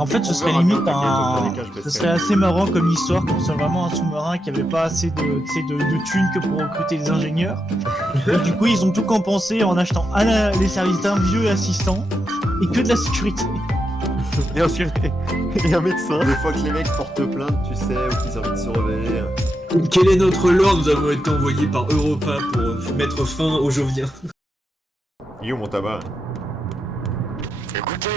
En fait, ce On serait verra limite quand t'inquiète, au pire un... des cas, je Ce baisserai. serait assez marrant comme histoire, comme c'est vraiment un sous-marin qui avait pas assez de thunes que pour recruter des ingénieurs. Et du coup, ils ont tout compensé en achetant les services d'un vieux assistant et que de la sécurité. Et un médecin. Des fois que les mecs portent plainte, tu sais, ou qu'ils ont envie de se rebeller. Quel est notre lore? Nous avons été envoyés par Europa pour mettre fin aux Joviens. Il est où mon tabac? Écoutez,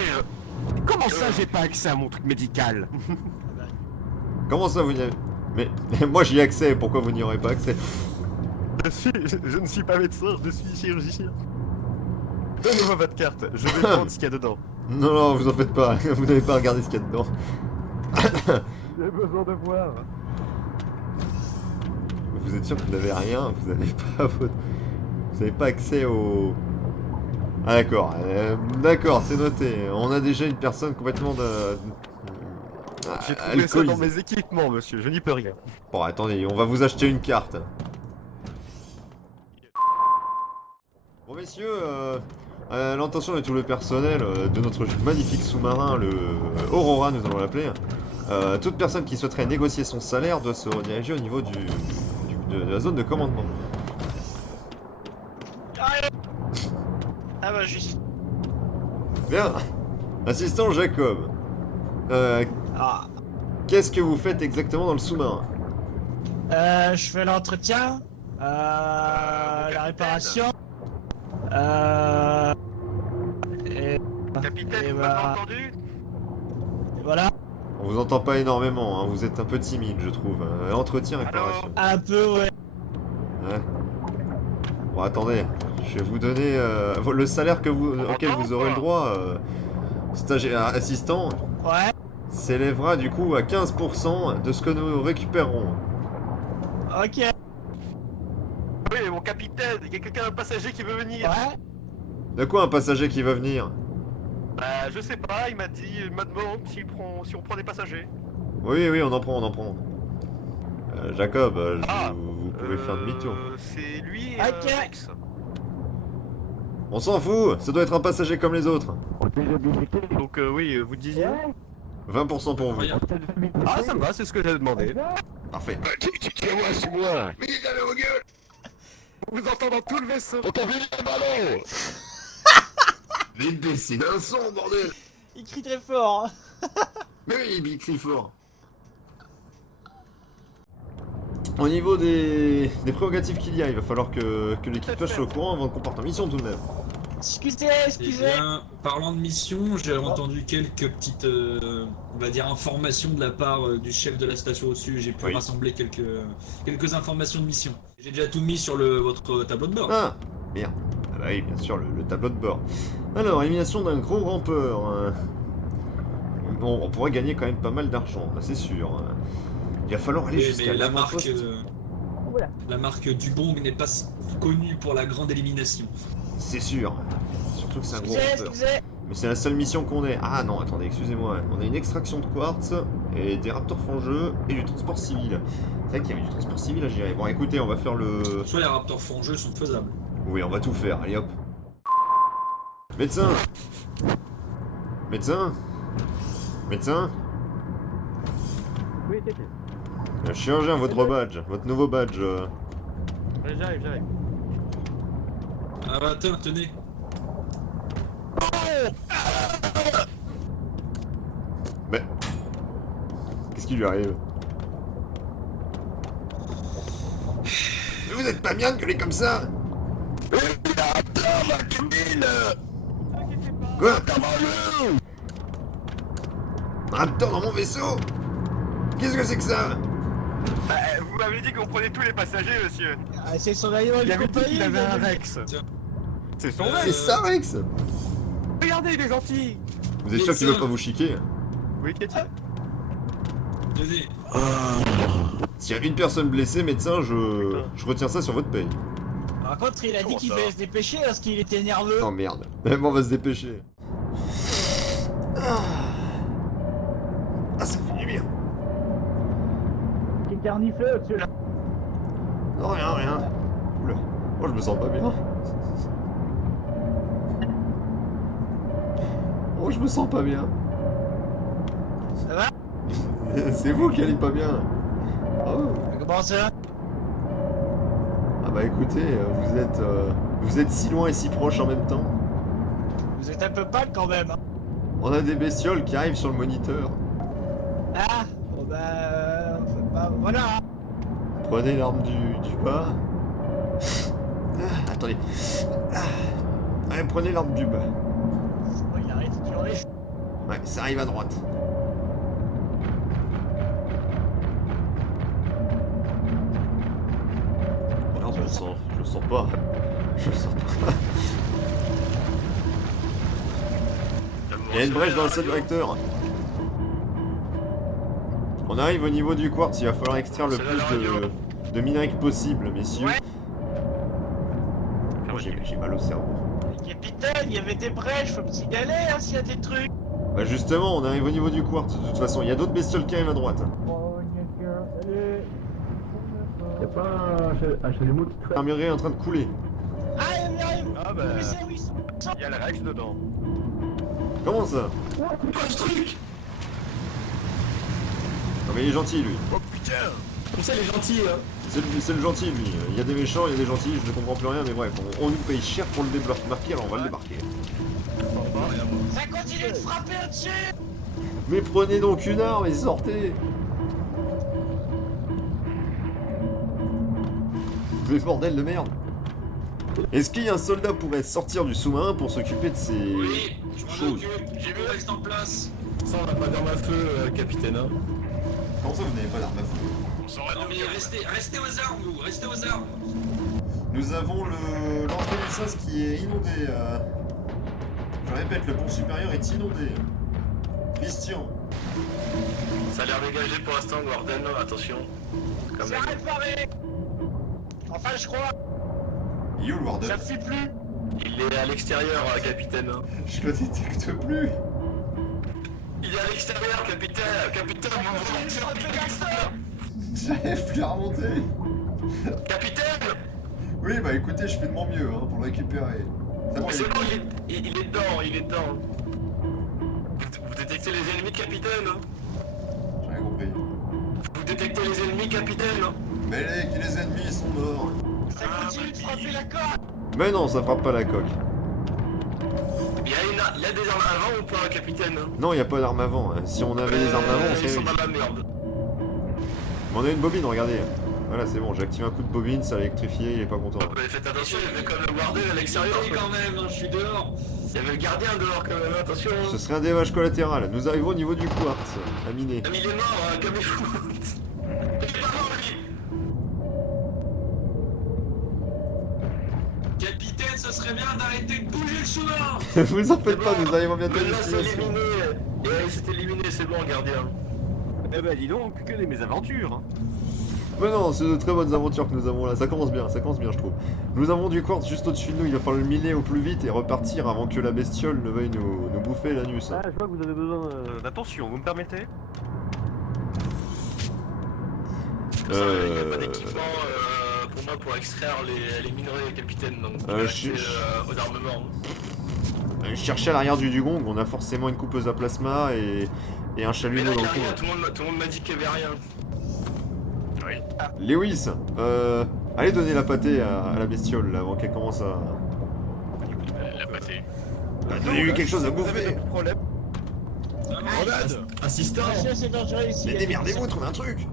comment ça j'ai pas accès à mon truc médical? Comment ça vous n'y avez... Mais moi j'y ai accès, pourquoi vous n'y aurez pas accès? Je ne suis pas médecin, je suis chirurgien. Donnez-moi votre carte, je vais prendre ce qu'il y a dedans. Non, non, vous en faites pas, vous n'avez pas regardé ce qu'il y a dedans. J'ai besoin de voir. Vous êtes sûr que vous n'avez rien, vous n'avez pas votre... Vous n'avez pas accès au... Ah d'accord, d'accord, c'est noté. On a déjà une personne complètement de... J'ai trouvé ça dans alcoolisée. mes équipements, monsieur, je n'y peux rien. Bon, attendez, on va vous acheter une carte. Bon messieurs, à l'intention de tout le personnel de notre magnifique sous-marin, le Aurora, nous allons l'appeler, toute personne qui souhaiterait négocier son salaire doit se rediriger au niveau de la zone de commandement. Ah bah, je suis... Bien. Assistant Jacob, Ah, qu'est-ce que vous faites exactement dans le sous-marin? je fais l'entretien, la réparation, et Capitaine, Et vous voilà. m'avez entendu? voilà, On vous entend pas énormément, hein, vous êtes un peu timide je trouve. Entretien, réparation. un peu, ouais. Ouais. Bon attendez, je vais vous donner le salaire auquel vous aurez le droit, stagiaire assistant, Ouais, s'élèvera du coup à 15% de ce que nous récupérerons. ok, Oui, mon capitaine, il y a quelqu'un, un passager qui veut venir. ouais. De quoi un passager qui va venir? Bah, je sais pas, il m'a demandé si on prend des passagers. Oui, oui, on en prend, on en prend. Jacob, Ah, vous pouvez faire demi-tour. C'est lui et Ok. Rex. On s'en fout, ça doit être un passager comme les autres. Donc oui, vous disiez? 20% pour vous. Rien. Ah, ça me va, c'est ce que j'ai demandé. Parfait. C'est moi. Mais allez vos gueules. On vous entend dans tout le vaisseau. On t'a vu les ballons. L'imbécile, un son, bordel. Il crie très fort. Mais oui, il crie fort. Au niveau des prérogatives qu'il y a, il va falloir que l'équipage soit au courant avant qu'on parte en mission tout de même. Excusez, Eh excusez. bien, parlant de mission, j'ai entendu quelques petites, on va dire, informations de la part du chef de la station au-dessus. J'ai pu Oui. rassembler quelques informations de mission. J'ai déjà tout mis sur votre tableau de bord. Ah, merde. Ah bah oui, bien sûr, le tableau de bord. Alors, élimination d'un gros rampeur. Bon, on pourrait gagner quand même pas mal d'argent, c'est sûr. Il va falloir aller Oui, jusqu'à mais l'avant-poste. la marque Dubong n'est pas connue pour la grande élimination. C'est sûr. Surtout que c'est un gros Excusez, rampeur. excusez. Mais c'est la seule mission qu'on ait. Ah non, attendez, excusez-moi. On a une extraction de quartz et des raptors fangeux et du transport civil. C'est vrai qu'il y avait du transport civil à gérer. Bon, écoutez, on va faire le... Soit les raptors fangeux sont faisables. Oui, on va tout faire. Allez hop. Médecin. Médecin. Médecin. Oui, t'es. Chirurgien, votre badge. Votre nouveau badge. J'arrive. Ah bah tenez. Mais... Qu'est-ce qui lui arrive? Mais vous êtes pas bien de gueuler comme ça? Quoi? Un raptor dans mon vaisseau? Qu'est-ce que c'est que ça? Bah, vous m'avez dit qu'on prenait tous les passagers, monsieur. Ah, c'est son animal Il de avait dit compagnie. qu'il avait un il a- Rex. Tiens. C'est son Euh, C'est Rex. ça, Rex? Regardez, il est gentil. Vous êtes sûr qu'il veut pas vous chiquer? Oui, Katie. Tenez. S'il y a une personne blessée, médecin, je retiens ça sur votre paye. Par contre, il a dit Comment qu'il ça allait se dépêcher parce qu'il était nerveux. Oh merde. Même on va se dépêcher. Ah, ça fait du bien. Qui était reniflé au-dessus là. Non, rien. Oula. Moi, je me sens pas bien. Oh, je me sens pas bien. Ça va? C'est vous qui allez pas bien. Oh. Comment ça? Ah bah écoutez, vous êtes si loin et si proche en même temps. Vous êtes un peu pâle quand même. Hein. On a des bestioles qui arrivent sur le moniteur. Ah, bon bah voilà. Prenez l'arme du bas. Ah, attendez. Ah. Allez, prenez l'arme du bas. Bon, il arrête de hurler. Ouais, ça arrive à droite. Non, bon sang, je le sens pas. Je le sens pas. Il y a une brèche dans le salle du recteur. On arrive au niveau du quartz, il va falloir extraire le plus de minerais que possible, messieurs. Ouais. Oh, j'ai mal au cerveau. Capitaine, il y avait des brèches, faut me signaler hein, s'il y a des trucs. Bah justement, on arrive au niveau du quartz, de toute façon, il y a d'autres bestioles qui arrivent à droite. Y'a pas un chalumeau qui traîne? L'armurerie est en train de couler. Ah, il arrive. Ah bah, Oui, c'est oui. y'a le Rex dedans. Comment ça? Quoi ce truc? Non mais il est gentil lui. Oh putain! Comme ça, les gentils, hein. C'est le gentil lui. Il y a des méchants, il y a des gentils, je ne comprends plus rien, mais bref, on nous paye cher pour le débarquer, alors on va le débarquer. Ça continue de frapper au-dessus. Mais prenez donc une arme et sortez! Mais bordel de merde! Est-ce qu'il y a un soldat pourrait sortir du sous-marin pour s'occuper de ces Oui, je m'en choses? occupe. J'ai vu Rex en place. Ça, on a pas d'arme à feu, capitaine. Hein. Comment ça vous n'avez pas d'arme à feu? Non mais restez aux armes, vous. Restez aux armes. Nous avons l'entrée du sas qui est inondée. Je répète, le pont supérieur est inondé. Christian. Ça a l'air dégagé pour l'instant, Warden, attention. Quand C'est même. réparé. Enfin, je crois. Il est où le Warden? Ça fuit plus. Il est à l'extérieur, capitaine. Je le détecte plus. Il est à l'extérieur, capitaine. Capitaine, J'arrive plus à remonter. capitaine. Oui, bah écoutez, je fais de mon mieux hein, pour le récupérer. C'est bon, C'est bon, il est dedans, il est dedans. Vous détectez les ennemis, capitaine. J'ai rien compris. Vous détectez les ennemis, capitaine. Mais les ennemis sont morts. Ça continue de frapper la corde. Mais non, ça frappe pas la coque. Il y a des armes avant ou pas, capitaine? Non, il n'y a pas d'arme avant. Hein. Si on avait des armes avant, on Ils serait sont riche. dans la merde. Mais on a une bobine, regardez. Voilà, c'est bon, j'ai activé un coup de bobine, ça a électrifié, il est pas content. Mais faites attention, il y avait comme le Warden à l'extérieur. Oui, quand même, hein, je suis dehors. Il y avait le gardien dehors quand même, attention. Ce serait un dommage collatéral. Nous arrivons au niveau du quartz, à miner. Ah, mais il est mort, calmez-vous. Il est pas mort, lui. Capitaine, ce serait bien d'arrêter de bouger le sous-marin. Vous en faites pas, C'est bon. nous arrivons bientôt à Maintenant, c'est destination. éliminé. Ouais, c'est éliminé, c'est bon, gardien. Eh ben dis donc, que des mésaventures. Hein. Mais non, c'est de très bonnes aventures que nous avons là, ça commence bien, je trouve. Nous avons du quartz juste au-dessus de nous, il va falloir le miner au plus vite et repartir avant que la bestiole ne veuille nous bouffer l'anus. Ah, je vois que vous avez besoin d'attention, vous me permettez? Il n'y a pas d'équipement pour moi pour extraire les minerais, capitaine, donc je vais je- rester aux armements. Je cherchais à l'arrière du gong, on a forcément une coupeuse à plasma et un Mais là, chalumeau il dans n'y le a rien, coin. tout le monde m'a dit qu'il n'y avait rien. Lewis, allez donner la pâtée à la bestiole là, avant qu'elle commence à... La pâtée. Bah, donnez-lui quelque chose à Vous avez bouffer. d'autres problèmes? Grenade! Assistant. Attention, c'est dangereux ici. Mais démerdez-vous, trouvez un truc.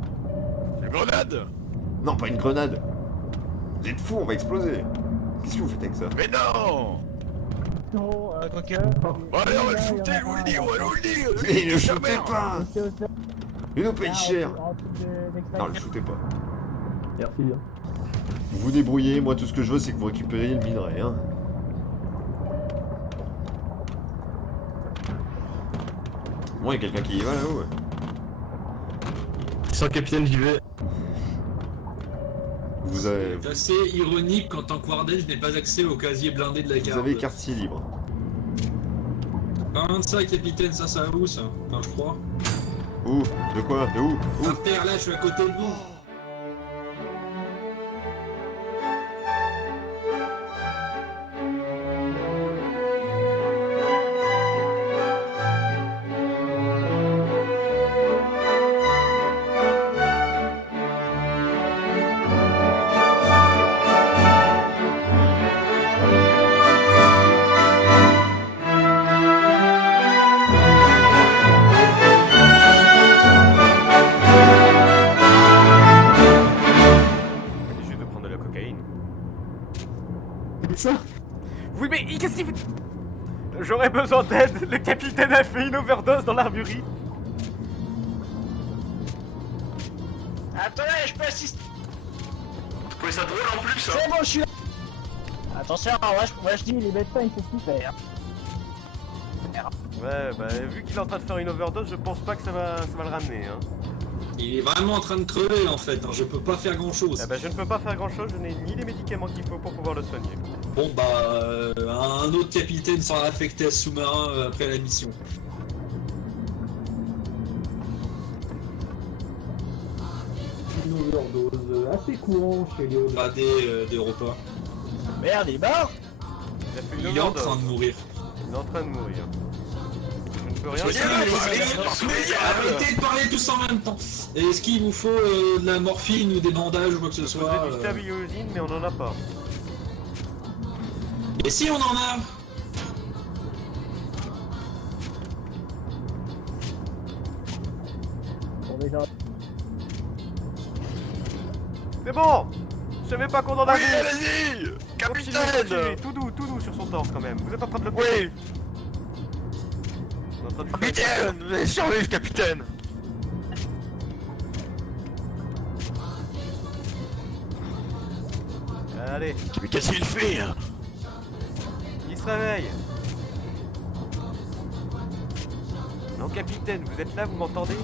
Une grenade! Non, pas une grenade. Vous êtes fous, on va exploser. Qu'est-ce que vous faites avec ça? Mais non! Non, quoique. Bon allez, on va le shooter, je vous le dis, on va le dire! Mais ne shootez pas. Il nous paye cher. Non, le shootez pas. Merci. Vous vous débrouillez, moi tout ce que je veux c'est que vous récupériez le minerai, hein. Bon, il y a quelqu'un qui y va là-haut. Ouais. Sans capitaine, j'y vais. Vous avez, C'est assez ironique qu'en tant que Warden, je n'ai pas accès au casier blindé de la vous garde. avez quartier libre. Parlant de ça, capitaine, ça va où ça? Enfin, je crois. Où? De quoi? De où? Où? Par terre, là, je suis à côté de vous. J'aurais besoin d'aide. Le capitaine a fait une overdose dans l'armurerie. Attendez, je peux assister. Vous trouvez ça drôle en plus hein. C'est bon, je suis là. Attention, moi je dis, les médecins, ils savent tout faire. Ouais, bah vu qu'il est en train de faire une overdose, je pense pas que ça va le ramener. Hein. Il est vraiment en train de crever en fait, hein. Je peux pas faire grand chose. Eh bah je ne peux pas faire grand chose, je n'ai ni les médicaments qu'il faut pour pouvoir le soigner. Bon bah, un autre capitaine sera affecté à ce sous-marin après la mission. Une overdose assez courant chez les autres. Gradé de repas. Merde, il est mort. Il a fait une Il est en overdose. train de mourir. Il est en train de mourir. Je ne peux rien Arrêtez de parler tous en même temps. Est-ce qu'il vous faut de la morphine ou des bandages ou quoi que ce Je soit faudrait du stabilisine, mais on en a pas. Et si on en a? C'est bon. Je savais pas qu'on en avait. allez-y Continuez, tout doux sur son torse quand même. Vous êtes en train de le péter. On est en train de lui faire- Capitaine, survive capitaine. Allez, Mais qu'est-ce qu'il fait hein? il se réveille. Non capitaine, vous êtes là, vous m'entendez?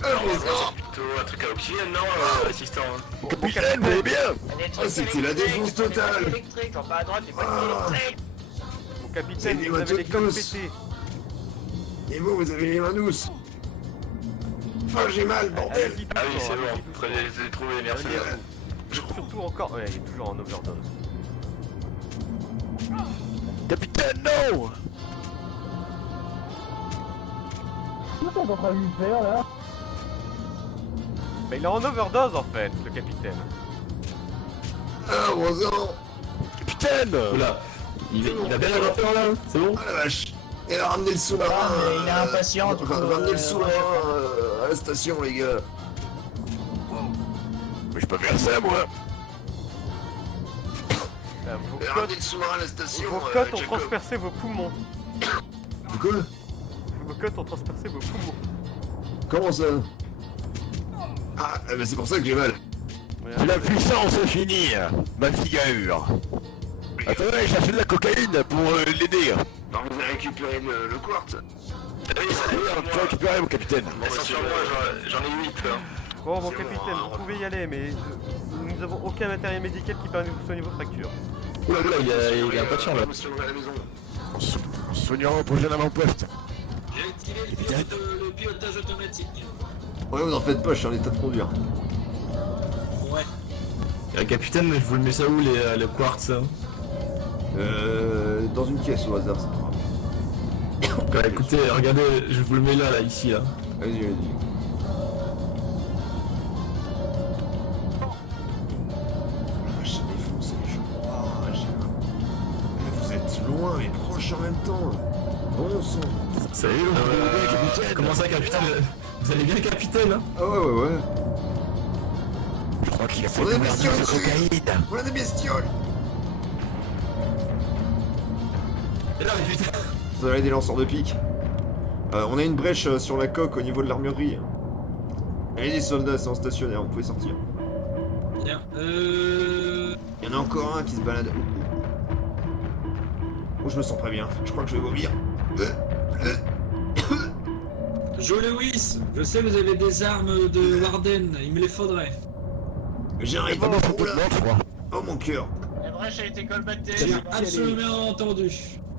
Plutôt un truc à l'oxygène, non, assistant hein. Capitaine, vous allez bien? Ah, c'était la défonce totale. Électrique, en bas à droite, il pas de électrique. Mon capitaine, C'est vous des avez les coques motos. pétées. Et vous avez les mains douces. Oh, j'ai mal, bordel. Allez-y, Ah oui, c'est doucement, bon, allez-y, fallait les trouver, merci. doucement. Surtout encore... Ouais, il est toujours en overdose. Capitaine, non. Qu'est-ce que t'es en train de lui faire là? Mais il est en overdose en fait, le capitaine. Ah, bon sang. Capitaine. Oula, il a bien la vapeur là, c'est bon. Ah la vache. Il a ramené le sous-marin. mais il est impatient, du coup, Ramenez le sous-marin à la station, les gars. Mais je peux faire ça moi. Vos Ramenez côtes, le sous-marin à la station. vos côtes ont Jacob. transpercé vos poumons. Quoi? Vos côtes ont transpercé vos poumons. Comment ça? Ah, bah c'est pour ça que j'ai mal. C'est la puissance finie, ma figure. Attendez, j'ai cherché de la cocaïne pour l'aider. Non, vous avez récupéré le quartz. Oui, tu as récupéré mon capitaine. Attention, moi j'en ai 8 là. Bon, mon C'est capitaine, bon, vous pouvez y aller, mais nous n'avons aucun matériel médical qui permet de vous soigner vos fractures. Oula, il y a un patient là. Monsieur à la maison. On se soignera au prochain avant-poste. J'ai activé le pilotage automatique. Ouais, vous en faites pas, je suis en état de conduire. Ouais. Capitaine, je vous le mets ça où le quartz hein? Dans une caisse au hasard, c'est pas grave. Bah, écoutez, regardez, je vous le mets là, ici là. Vas-y, vas-y. Ah, j'ai défoncé les gens. Ah, vous êtes loin et proche en même temps. Bon sang. Salut, capitaine. Comment ça, capitaine? Vous allez bien, capitaine? Ah ouais. Je crois qu'il a fait On a des une bestioles overdose de dessus. cocaïne. On a des bestioles. Et là, mais putain. Vous avez des lanceurs de pique. On a une brèche sur la coque au niveau de l'armurerie. Allez-y soldats, c'est en stationnaire, vous pouvez sortir. Bien. Il y en a encore un qui se balade. Oh, je me sens pas bien, je crois que je vais vomir. Joe Lewis, je sais vous avez des armes de Warden, il me les faudrait. J'arrive. Bon, faut Oula. peut-être je crois. Oh mon cœur. La brèche a été colmatée. J'ai absolument entendu.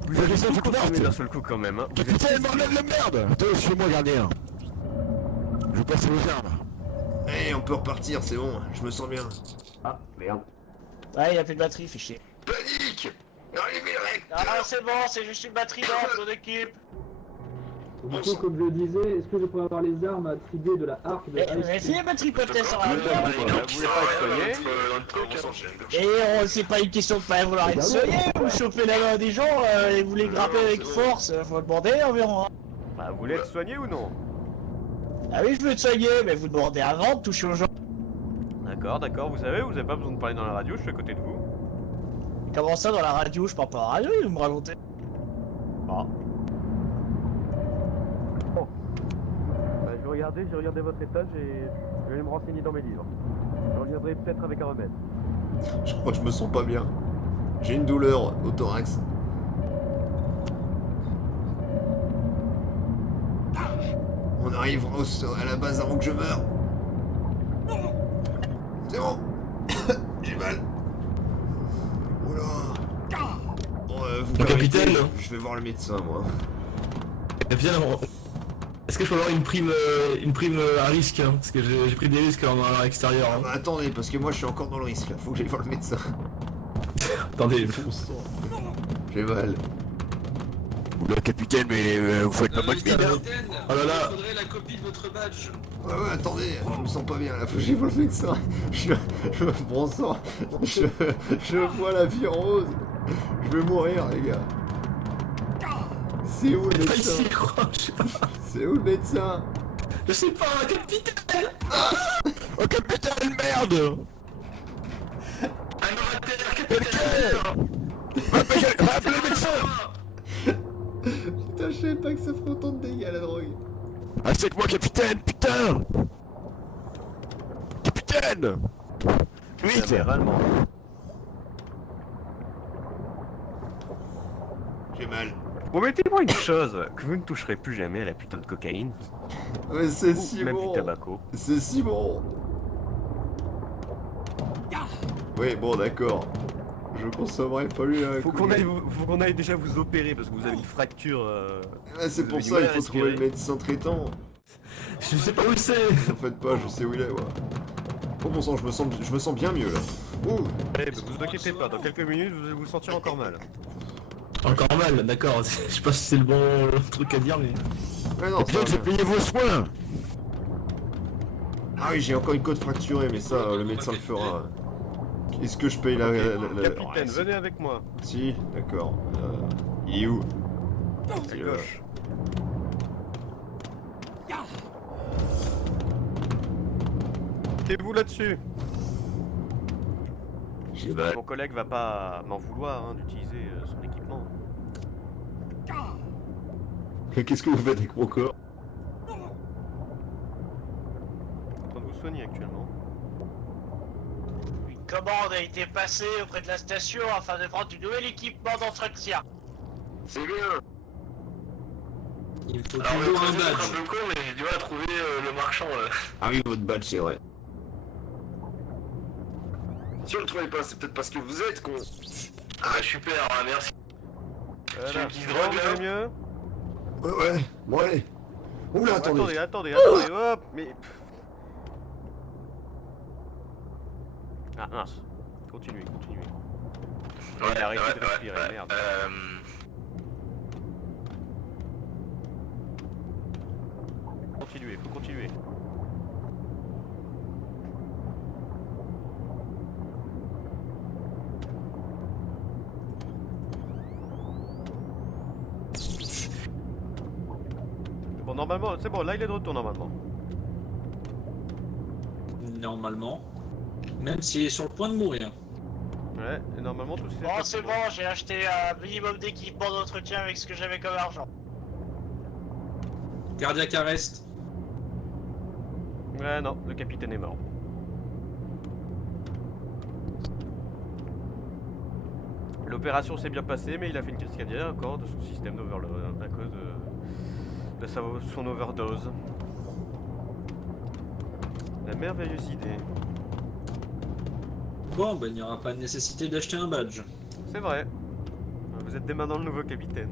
Vous avez ça, faut Mais d'un seul coup quand même, hein. Capitaine, bordel de merde! Toi, suis-moi, gardien. Je passe aux armes. Allez, on peut repartir, c'est bon, je me sens bien. Ah, merde. Ouais, il a plus de batterie, fichier. Panique. Allumez le rec. Ah, c'est bon, c'est juste une batterie dans ton équipe. Du coup, comme je le disais, est-ce que je pourrais avoir les armes attribuées de la harpe de Mais Ice si les batteries peuvent être sur la Vous voulez pas être soigné? Et c'est pas une question de pas vouloir être soigné, vous chopez la main des gens et vous les grappez avec force, faut demander environ. Bah, vous voulez être soigné ou non? Ah oui, je veux te soigner, mais vous demandez avant de toucher aux gens. D'accord, vous savez, vous avez pas besoin de parler dans la radio, je suis à côté de vous. Comment ça dans la radio? Je parle pas à la radio, vous me racontez. Ah. Bon. Bah, j'ai regardé votre étage et je vais aller me renseigner dans mes livres. Je reviendrai peut-être avec un remède. Je crois que je me sens pas bien. J'ai une douleur au thorax. On arrivera à la base avant que je meure. C'est bon. J'ai mal. Oula. Bon, vous Mon permettez, capitaine. je vais voir le médecin, moi. Capitaine, est-ce que je peux avoir une prime à risque hein, parce que j'ai pris des risques à l'extérieur. Ah Hein. bah attendez, parce que moi je suis encore dans le risque là. Faut que j'aille voir le médecin. Attendez. J'ai mal. Oula, capitaine, mais vous faites pas mal de mine, hein. Capitaine, Oh là là. il faudrait la copie de votre badge. Ouais, attendez, je me sens pas bien là, faut que j'aille voir le médecin. Bon sang, je vois la vie en rose. Je vais mourir, les gars. C'est où le Pas ici, médecin? je crois. Je sais pas. C'est où le médecin? Je sais pas, capitaine. Oh, capitaine, merde! Un notaire, capitaine. Appelez le médecin! Putain, je savais pas que ça ferait autant de dégâts la drogue. Ah, c'est que moi, capitaine, putain! Capitaine! Vite! J'ai mal. Promettez-moi une chose, que vous ne toucherez plus jamais à la putain de cocaïne, Ouais, c'est ou si même bon. du tabaco. C'est si bon. Oui, bon, d'accord. Je consommerai pas lui la Faut qu'on aille déjà vous opérer parce que vous avez une fracture. Ah, c'est vous pour avez du ça, mal il à faut respirer. trouver le médecin traitant. Je sais pas où c'est. En fait pas, je sais où il est, moi. Oh bon sang, je me sens bien mieux là. Ouh. Eh ben, vous inquiétez pas, dans quelques minutes vous allez vous sentir encore mal. Encore mal, d'accord. Je sais pas si c'est le bon truc à dire, mais. Ouais, non, ça va bien. payé vos soins! Ah oui, j'ai encore une côte fracturée, mais ça, le médecin le fera. Est-ce que je paye la... Capitaine, Ouais, c'est- venez avec moi. Si, d'accord. Il est où? À gauche. Mettez-vous là-dessus. Mon collègue va pas m'en vouloir hein, d'utiliser son équipement. Qu'est-ce que vous faites avec mon corps? En train de vous soigner actuellement. Une commande a été passée auprès de la station afin de prendre du nouvel équipement d'entretien. C'est bien. Il faut Alors, toujours un un badge. peu con, mais j'ai du mal à trouver le marchand. Ah oui, votre badge, c'est vrai. Si vous le trouvez pas, c'est peut-être parce que vous êtes con. Ah, super, hein, merci. Voilà. qui se Bon, drogue, vous là allez mieux? Ouais, bon allez. Oula, attendez. Attendez, hop, mais... Ah mince, continuez. Ouais, arrêtez de respirer, merde. Faut continuer. Bon, normalement, c'est bon, là il est de retour normalement. Normalement. Même s'il est sur le point de mourir. Ouais, et normalement tout s'est Bon, c'est bon, j'ai acheté un minimum d'équipement d'entretien avec ce que j'avais comme argent. Cardiaque arrest. Ouais, non, le capitaine est mort. L'opération s'est bien passée, mais il a fait une crise cardiaque encore de son système d'overload à cause de son overdose. La merveilleuse idée. Bon, ben il n'y aura pas de nécessité d'acheter un badge. C'est vrai. Vous êtes dès maintenant le nouveau capitaine.